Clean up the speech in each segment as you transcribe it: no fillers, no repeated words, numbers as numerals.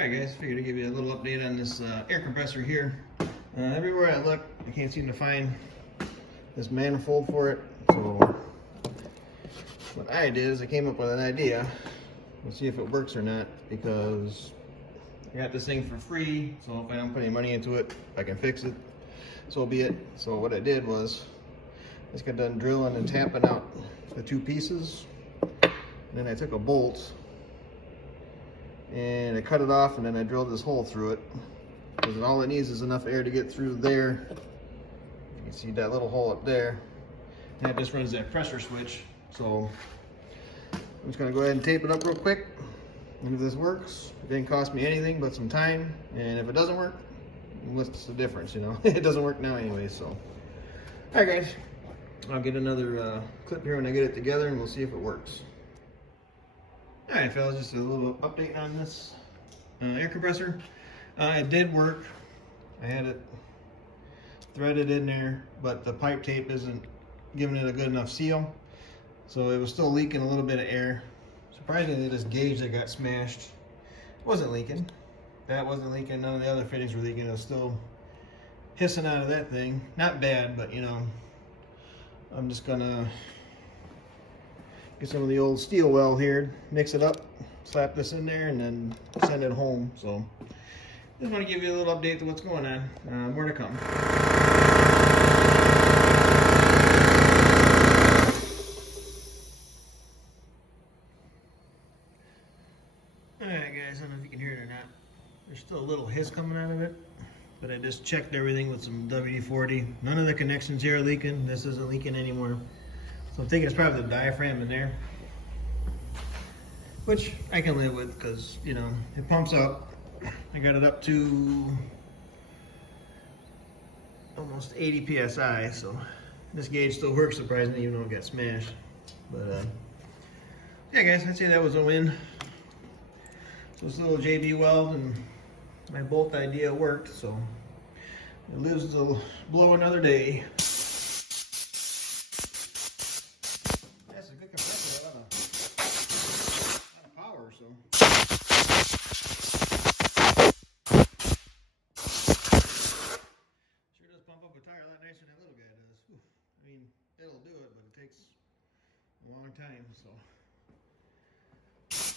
Alright guys, figured to give you a little update on this air compressor here. Everywhere I look, I can't seem to find this manifold for it. So what I did is I came up with an idea. We'll see if it works or not, because I got this thing for free, so if I don't put any money into it, if I can fix it, so be it. So what I did was I just got done drilling and tapping out the two pieces. And then I took a bolt and I cut it off, and then I drilled this hole through it, because all it needs is enough air to get through there. You can see that little hole up there, and that just runs that pressure switch. So I'm just gonna go ahead and tape it up real quick, and if this works, it didn't cost me anything but some time, and if it doesn't work, what's the difference, you know? It doesn't work now anyway. So all right guys, I'll get another clip here when I get it together, and we'll see if it works. Alright fellas, just a little update on this air compressor. It did work. I had it threaded in there, but the pipe tape isn't giving it a good enough seal. So it was still leaking a little bit of air. Surprisingly, this gauge that got smashed wasn't leaking. That wasn't leaking, none of the other fittings were leaking. It was still hissing out of that thing. Not bad, but you know, I'm just gonna get some of the old steel weld here, mix it up, slap this in there, and then send it home. So just want to give you a little update to what's going on. More to come. Alright guys, I don't know if you can hear it or not. There's still a little hiss coming out of it, but I just checked everything with some WD-40. None of the connections here are leaking. This isn't leaking anymore. So I'm thinking it's probably the diaphragm in there, which I can live with, because you know it pumps up. I got it up to almost 80 psi, so this gauge still works surprisingly, even though it got smashed. But yeah guys, I'd say that was a win. So this little JB weld and my bolt idea worked, so it lives to blow another day. So sure does pump up a tire a lot nicer than that little guy does. Whew. I mean, it'll do it, but it takes a long time. So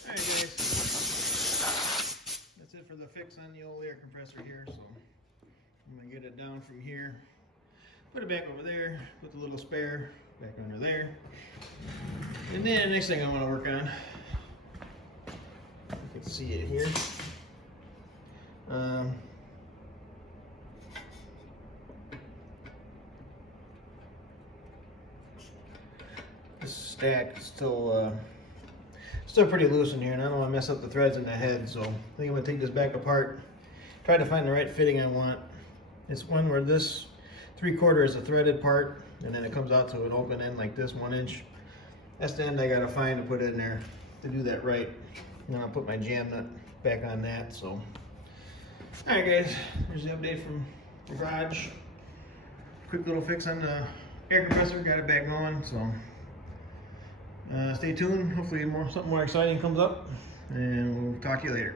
alright guys, that's it for the fix on the old air compressor here. So I'm gonna get it down from here, put it back over there, put the little spare back under there, and then the next thing I want to work on, you can see it here. This stack is still pretty loose in here, and I don't want to mess up the threads in the head, so I think I'm going to take this back apart, try to find the right fitting I want. It's one where this 3/4 is a threaded part, and then it comes out to an open end like this, 1 inch. That's the end I got to find to put in there to do that right. And I'll put my jam nut back on that. So alright guys, here's the update from the garage. Quick little fix on the air compressor, got it back going. So stay tuned, hopefully something more exciting comes up, and we'll talk to you later.